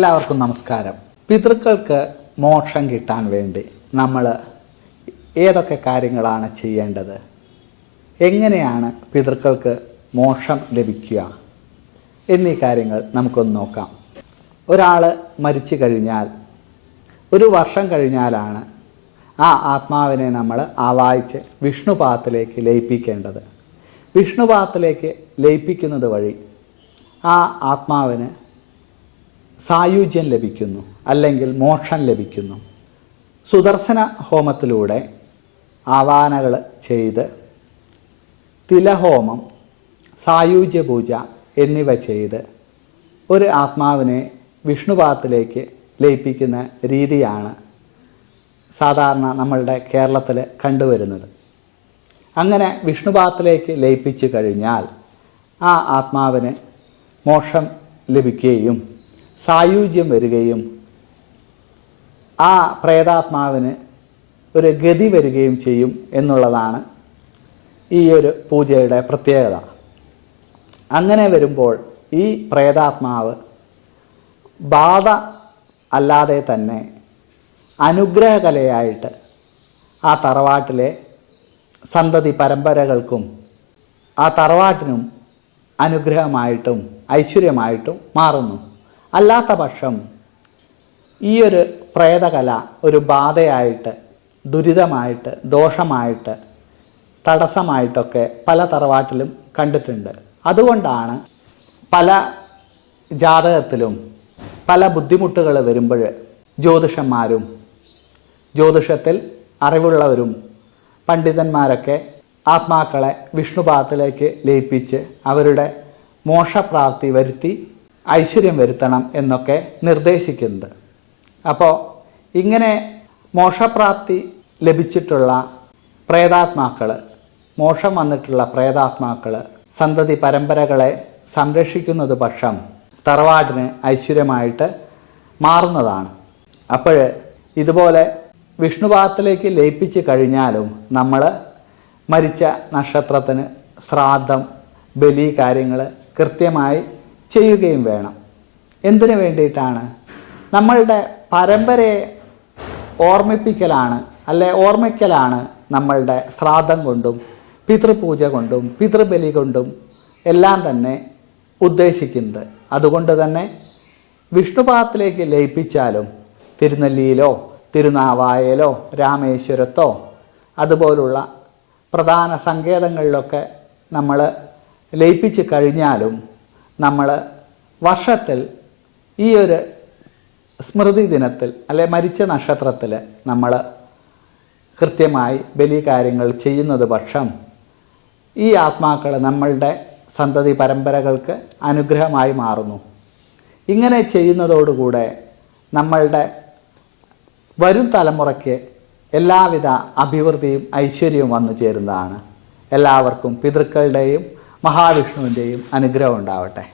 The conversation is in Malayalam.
എല്ലാവർക്കും നമസ്കാരം. പിതൃക്കൾക്ക് മോക്ഷം കിട്ടാൻ വേണ്ടി നമ്മൾ ഏതൊക്കെ കാര്യങ്ങളാണ് ചെയ്യേണ്ടത്? എങ്ങനെയാണ് പിതൃക്കൾക്ക് മോക്ഷം ലഭിക്കുക? എന്നീ കാര്യങ്ങൾ നമുക്കൊന്ന് നോക്കാം. ഒരാൾ മരിച്ചു കഴിഞ്ഞാൽ ഒരു വർഷം കഴിഞ്ഞാലാണ് ആ ആത്മാവിനെ നമ്മൾ ആവാഹിച്ച് വിഷ്ണുപാത്തിലേക്ക് ലയിപ്പിക്കേണ്ടത്. വിഷ്ണുപാത്തിലേക്ക് ലയിപ്പിക്കുന്നത് വഴി ആ ആത്മാവിന് സായുജ്യം ലഭിക്കുന്നു അല്ലെങ്കിൽ മോക്ഷം ലഭിക്കുന്നു. സുദർശന ഹോമത്തിലൂടെ ആവാനകൾ ചെയ്ത് തിലഹോമം സായുജ്യ പൂജ എന്നിവ ചെയ്ത് ഒരു ആത്മാവിനെ വിഷ്ണുപാദത്തിലേക്ക് ലയിപ്പിക്കുന്ന രീതിയാണ് സാധാരണ നമ്മളുടെ കേരളത്തിൽ കണ്ടുവരുന്നത്. അങ്ങനെ വിഷ്ണുപാദത്തിലേക്ക് ലയിപ്പിച്ചു കഴിഞ്ഞാൽ ആ ആത്മാവിന് മോക്ഷം ലഭിക്കുകയും സായുജ്യം വരികയും ആ പ്രേതാത്മാവിന് ഒരു ഗതി വരികയും ചെയ്യും എന്നുള്ളതാണ് ഈ ഒരു പൂജയുടെ പ്രത്യേകത. അങ്ങനെ വരുമ്പോൾ ഈ പ്രേതാത്മാവ് ബാധ അല്ലാതെ തന്നെ അനുഗ്രഹകലയായിട്ട് ആ തറവാട്ടിലെ സന്തതി പരമ്പരകൾക്കും ആ തറവാട്ടിനും അനുഗ്രഹമായിട്ടും ഐശ്വര്യമായിട്ടും മാറുന്നു. അല്ലാത്ത പക്ഷം ഈ ഒരു പ്രേതകല ഒരു ബാധയായിട്ട് ദുരിതമായിട്ട് ദോഷമായിട്ട് തടസ്സമായിട്ടൊക്കെ പല തറവാട്ടിലും കണ്ടിട്ടുണ്ട്. അതുകൊണ്ടാണ് പല ജാതകത്തിലും പല ബുദ്ധിമുട്ടുകൾ വരുമ്പോൾ ജ്യോതിഷന്മാരും ജ്യോതിഷത്തിൽ അറിവുള്ളവരും പണ്ഡിതന്മാരൊക്കെ ആത്മാക്കളെ വിഷ്ണുപാദത്തിലേക്ക് ലയിപ്പിച്ച് അവരുടെ മോക്ഷപ്രാപ്തി വരുത്തി ഐശ്വര്യം വരുത്തണം എന്നൊക്കെ നിർദ്ദേശിക്കുന്നത്. അപ്പോൾ ഇങ്ങനെ മോക്ഷപ്രാപ്തി ലഭിച്ചിട്ടുള്ള പ്രേതാത്മാക്കൾ മോഷം വന്നിട്ടുള്ള പ്രേതാത്മാക്കൾ സന്തതി പരമ്പരകളെ സംരക്ഷിക്കുന്നത് പക്ഷം തറവാടിന് ഐശ്വര്യമായിട്ട് മാറുന്നതാണ്. അപ്പോൾ ഇതുപോലെ വിഷ്ണുപാദത്തിലേക്ക് ലയിപ്പിച്ച് കഴിഞ്ഞാലും നമ്മൾ മരിച്ച നക്ഷത്രത്തിന് ശ്രാദ്ധം ബലി കാര്യങ്ങൾ കൃത്യമായി ചെയ്യുകയും വേണം. എന്തിനു വേണ്ടിയിട്ടാണ്? നമ്മളുടെ പരമ്പരയെ ഓർമ്മിപ്പിക്കലാണ് അല്ലെ ഓർമ്മിക്കലാണ് നമ്മളുടെ ശ്രാദ്ധം കൊണ്ടും പിതൃപൂജ കൊണ്ടും പിതൃബലി കൊണ്ടും എല്ലാം തന്നെ ഉദ്ദേശിക്കുന്നത്. അതുകൊണ്ട് തന്നെ വിഷ്ണുപാദത്തിലേക്ക് ലയിപ്പിച്ചാലും തിരുനെല്ലിയിലോ തിരുനാവായയിലോ രാമേശ്വരത്തോ അതുപോലുള്ള പ്രധാന സങ്കേതങ്ങളിലൊക്കെ നമ്മൾ ലയിപ്പിച്ച് കഴിഞ്ഞാലും നമ്മൾ വർഷത്തിൽ ഈ ഒരു സ്മൃതി ദിനത്തിൽ അല്ലെ മരിച്ച നക്ഷത്രത്തിൽ നമ്മൾ കൃത്യമായി ബലി കാര്യങ്ങൾ ചെയ്യുന്നത് പക്ഷം ഈ ആത്മാക്കൾ നമ്മളുടെ സന്തതി പരമ്പരകൾക്ക് അനുഗ്രഹമായി മാറുന്നു. ഇങ്ങനെ ചെയ്യുന്നതോടുകൂടെ നമ്മളുടെ വരും തലമുറയ്ക്ക് എല്ലാവിധ അഭിവൃദ്ധിയും ഐശ്വര്യവും വന്നു ചേരുന്നതാണ്. എല്ലാവർക്കും പിതൃക്കളുടെയും മഹാവിഷ്ണുവിന്റെയും അനുഗ്രഹം ഉണ്ടാവട്ടെ.